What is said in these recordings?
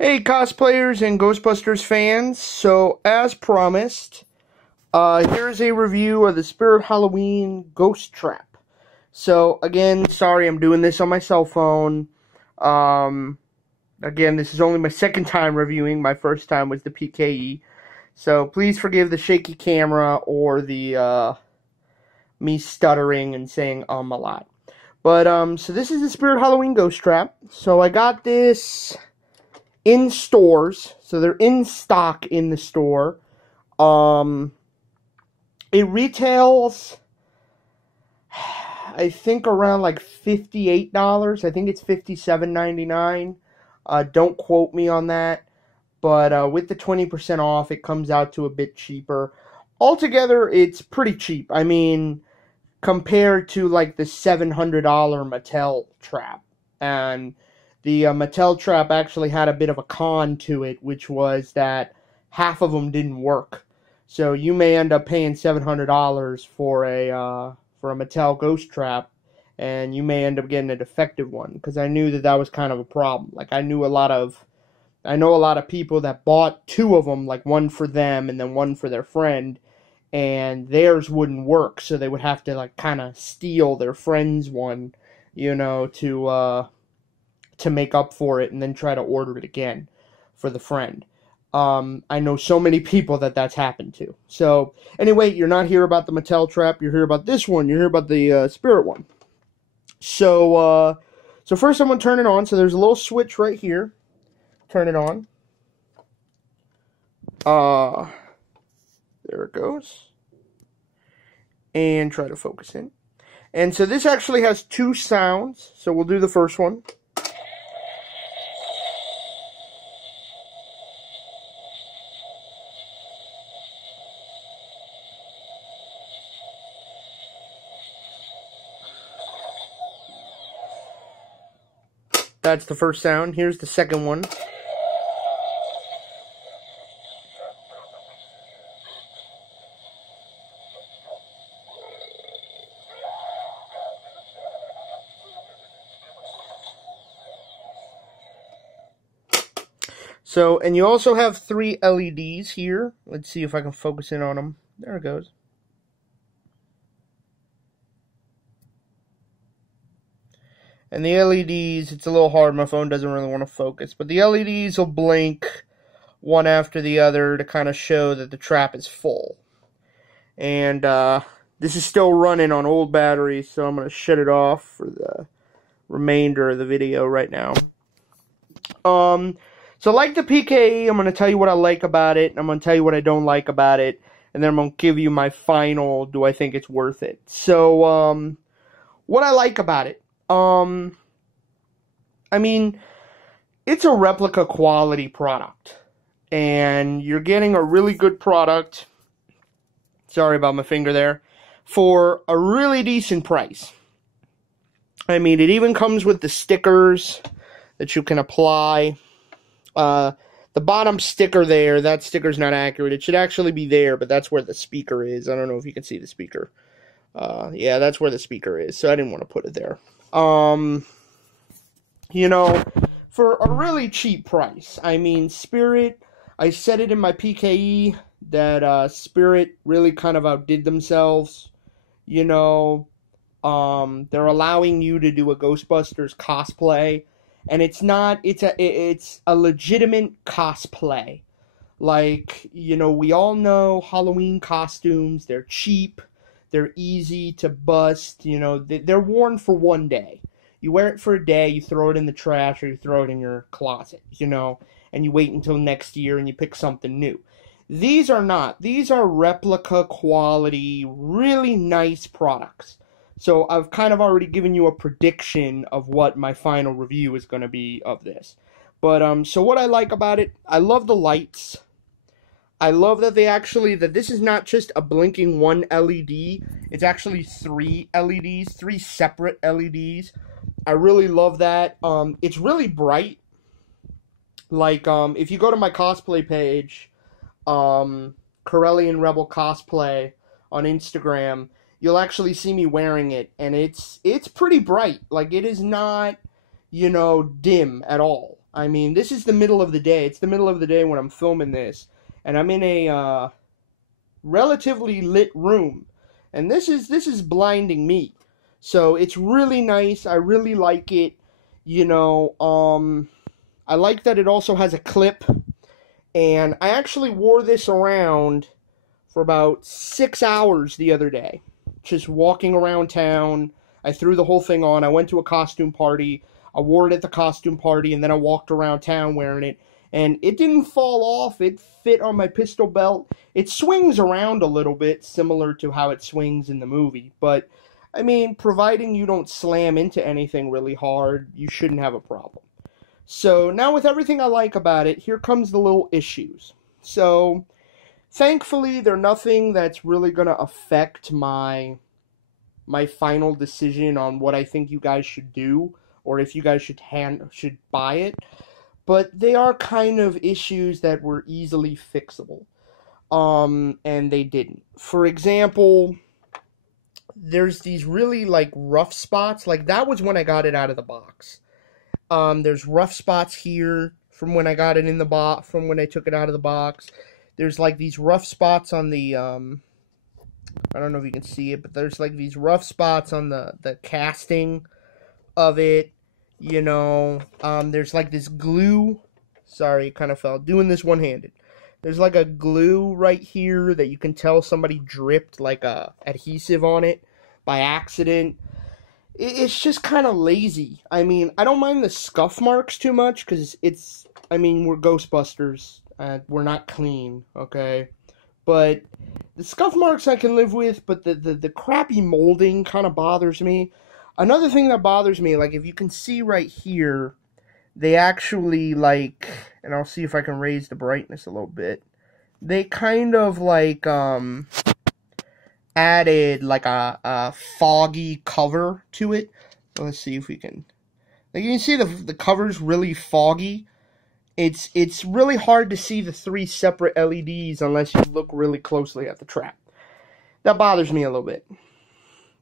Hey cosplayers and Ghostbusters fans, so as promised, here's a review of the Spirit Halloween Ghost Trap. So again, sorry I'm doing this on my cell phone. Again, this is only my second time reviewing. My first time was the PKE. So please forgive the shaky camera or the me stuttering and saying a lot. But so this is the Spirit Halloween Ghost Trap. So I got this in stores, so they're in stock in the store. It retails, I think, around like $58. I think it's $57.99. Don't quote me on that, but with the 20% off, it comes out to a bit cheaper. Altogether, it's pretty cheap. I mean, compared to like the $700 Mattel trap, and the Mattel trap actually had a bit of a con to it, which was that half of them didn't work. So you may end up paying $700 for a Mattel ghost trap, and you may end up getting a defective one, because I knew that was kind of a problem. Like I know a lot of people that bought two of them, like one for them and then one for their friend, and theirs wouldn't work, so they would have to like kind of steal their friend's one, to make up for it, and then try to order it again for the friend. I know so many people that's happened to. So anyway, you're not here about the Mattel trap. You're here about this one. You're here about the Spirit one. So first I'm gonna turn it on. So there's a little switch right here. Turn it on. There it goes. And try to focus in. And so this actually has two sounds. So we'll do the first one. That's the first sound. Here's the second one. So, and you also have 3 LEDs here. Let's see if I can focus in on them. There it goes. And the LEDs, it's a little hard. My phone doesn't really want to focus. But the LEDs will blink one after the other to kind of show that the trap is full. And this is still running on old batteries, so I'm going to shut it off for the remainder of the video right now. So like the PKE, I'm going to tell you what I like about it, and I'm going to tell you what I don't like about it, and then I'm going to give you my final, do I think it's worth it. So, what I like about it. I mean, it's a replica quality product, and you're getting a really good product, sorry about my finger there, for a really decent price. I mean, it even comes with the stickers that you can apply. The bottom sticker there, that sticker's not accurate. It should actually be there, but that's where the speaker is. I don't know if you can see the speaker. Yeah, that's where the speaker is, so I didn't want to put it there. For a really cheap price. I mean, Spirit, I said it in my PKE, that Spirit really kind of outdid themselves. They're allowing you to do a Ghostbusters cosplay, and it's a legitimate cosplay. Like, we all know Halloween costumes, they're cheap, they're easy to bust, they're worn for one day. You wear it for a day, you throw it in the trash, or you throw it in your closet, and you wait until next year and you pick something new. These are not. These are replica quality, really nice products. So I've kind of already given you a prediction of what my final review is going to be of this. But, so what I like about it, I love the lights. I love that that this is not just a blinking one LED, it's actually 3 LEDs, 3 separate LEDs. I really love that. It's really bright. Like, if you go to my cosplay page, Corellian Rebel Cosplay on Instagram, you'll actually see me wearing it, and it's pretty bright. Like, it is not, dim at all. I mean, this is the middle of the day. It's the middle of the day when I'm filming this, and I'm in a relatively lit room, and this is blinding me. So it's really nice. I really like it. You know, I like that it also has a clip, and I actually wore this around for about 6 hours the other day, just walking around town. I threw the whole thing on. I went to a costume party. I wore it at the costume party, and then I walked around town wearing it. And it didn't fall off. It fit on my pistol belt. It swings around a little bit, similar to how it swings in the movie. But, I mean, providing you don't slam into anything really hard, you shouldn't have a problem. So, now with everything I like about it, here comes the little issues. So, thankfully, they're nothing that's really going to affect my final decision on what I think you guys should do, or if you guys should buy it. But they are kind of issues that were easily fixable. And they didn't. For example, there's these really like rough spots. Like that was when I got it out of the box. There's rough spots here from when I got it in the box, from when I took it out of the box. There's like these rough spots on the I don't know if you can see it, but there's like these rough spots on the casting of it. You know, there's like this glue. Sorry, it kind of fell. Doing this one-handed. There's like a glue right here that you can tell somebody dripped like a adhesive on it by accident. It's just kind of lazy. I mean, I don't mind the scuff marks too much because I mean, we're Ghostbusters. We're not clean, okay? But the scuff marks I can live with, but the crappy molding kind of bothers me. Another thing that bothers me, like if you can see right here, they actually like, and I'll see if I can raise the brightness a little bit. They kind of like added like a foggy cover to it. So let's see if we can. Like you can see the cover's really foggy. It's really hard to see the three separate LEDs unless you look really closely at the trap. That bothers me a little bit.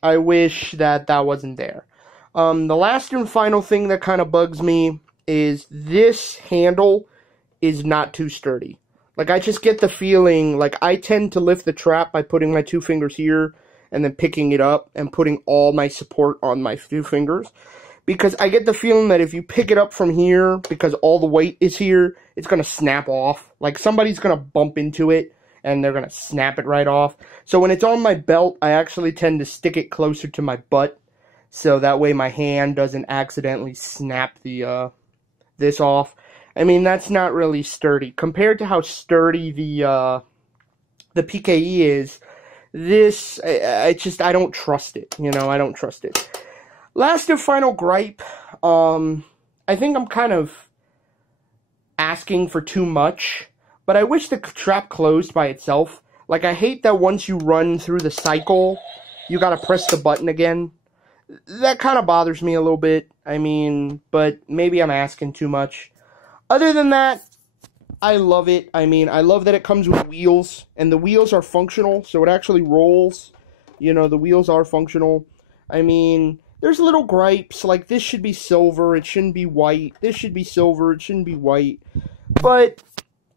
I wish that wasn't there. The last and final thing that kind of bugs me is this handle is not too sturdy. Like, I just get the feeling, like, I tend to lift the trap by putting my two fingers here and then picking it up and putting all my support on my two fingers. Because I get the feeling that if you pick it up from here, because all the weight is here, it's going to snap off. Like, somebody's going to bump into it and they're going to snap it right off. So when it's on my belt, I actually tend to stick it closer to my butt, so that way my hand doesn't accidentally snap this off. I mean, that's not really sturdy. Compared to how sturdy the PKE is, this, I don't trust it. You know, I don't trust it. Last and final gripe, I think I'm kind of asking for too much. But I wish the trap closed by itself. Like, I hate that once you run through the cycle, you gotta press the button again. That kind of bothers me a little bit. I mean, but maybe I'm asking too much. Other than that, I love it. I mean, I love that it comes with wheels. And the wheels are functional, so it actually rolls. You know, the wheels are functional. I mean, there's little gripes. Like, this should be silver, it shouldn't be white. This should be silver, it shouldn't be white. But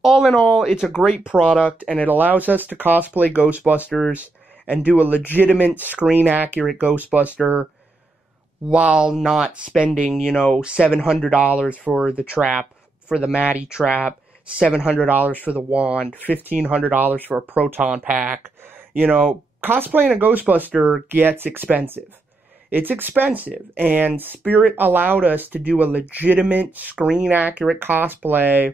all in all, it's a great product, and it allows us to cosplay Ghostbusters and do a legitimate screen-accurate Ghostbuster while not spending, you know, $700 for the trap, for the Maddie trap, $700 for the wand, $1,500 for a proton pack. You know, cosplaying a Ghostbuster gets expensive. It's expensive, and Spirit allowed us to do a legitimate screen-accurate cosplay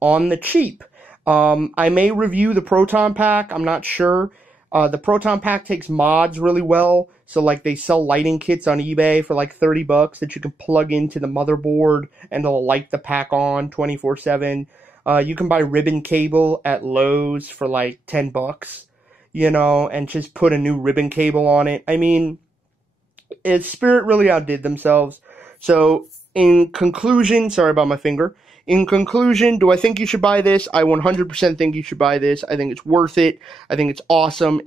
on the cheap. I may review the proton pack, I'm not sure. The proton pack takes mods really well, so like they sell lighting kits on eBay for like $30 that you can plug into the motherboard and it'll light the pack on 24/7. You can buy ribbon cable at Lowe's for like $10, you know, and just put a new ribbon cable on it. I mean, Spirit really outdid themselves. So, in conclusion, sorry about my finger. In conclusion, do I think you should buy this? I 100% think you should buy this. I think it's worth it. I think it's awesome.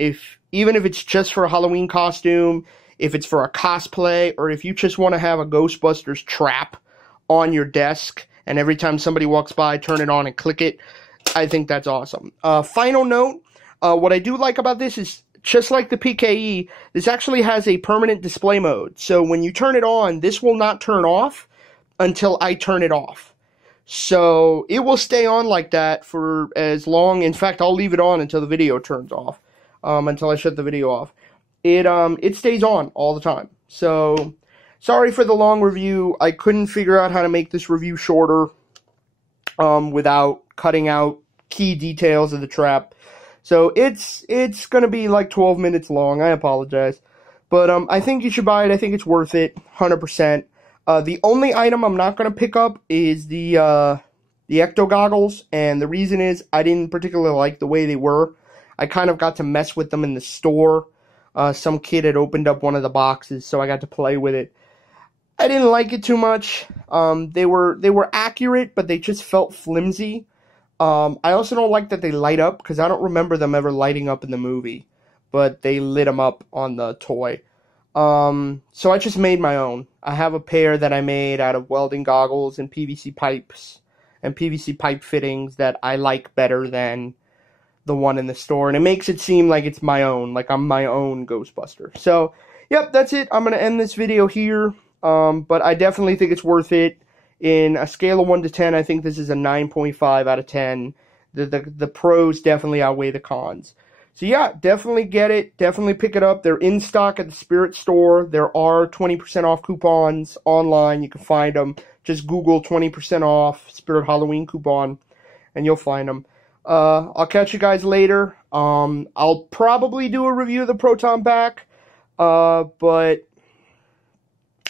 Even if it's just for a Halloween costume, if it's for a cosplay, or if you just want to have a Ghostbusters trap on your desk and every time somebody walks by, turn it on and click it. I think that's awesome. Final note, what I do like about this is, just like the PKE, this actually has a permanent display mode. So when you turn it on, this will not turn off until I turn it off. So it will stay on like that for as long. In fact, I'll leave it on until the video turns off, until I shut the video off. It stays on all the time. So sorry for the long review. I couldn't figure out how to make this review shorter without cutting out key details of the trap. So it's gonna be like 12 minutes long. I apologize, but I think you should buy it. I think it's worth it, 100%. The only item I'm not gonna pick up is the ecto goggles, and the reason is I didn't particularly like the way they were. I kind of got to mess with them in the store. Some kid had opened up one of the boxes, so I got to play with it. I didn't like it too much. They were accurate, but they just felt flimsy. I also don't like that they light up, because I don't remember them ever lighting up in the movie, but they lit them up on the toy. So I just made my own. I have a pair that I made out of welding goggles and PVC pipes and PVC pipe fittings that I like better than the one in the store, and it makes it seem like it's my own, like I'm my own Ghostbuster. So, yep, that's it. I'm going to end this video here, but I definitely think it's worth it. In a scale of 1 to 10, I think this is a 9.5 out of 10. The pros definitely outweigh the cons. So yeah, definitely get it. Definitely pick it up. They're in stock at the Spirit store. There are 20% off coupons online. You can find them. Just Google 20% off Spirit Halloween coupon, and you'll find them. I'll catch you guys later. I'll probably do a review of the Proton Pack, but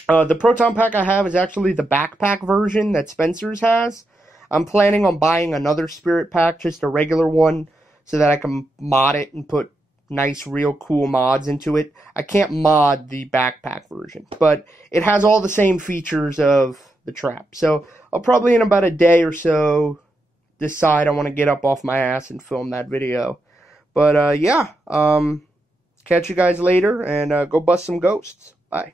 the Proton Pack I have is actually the backpack version that Spencer's has. I'm planning on buying another Spirit Pack, just a regular one, so that I can mod it and put nice, real cool mods into it. I can't mod the backpack version, but it has all the same features of the trap. So I'll probably, in about a day or so, decide I want to get up off my ass and film that video. But yeah, catch you guys later, and go bust some ghosts. Bye.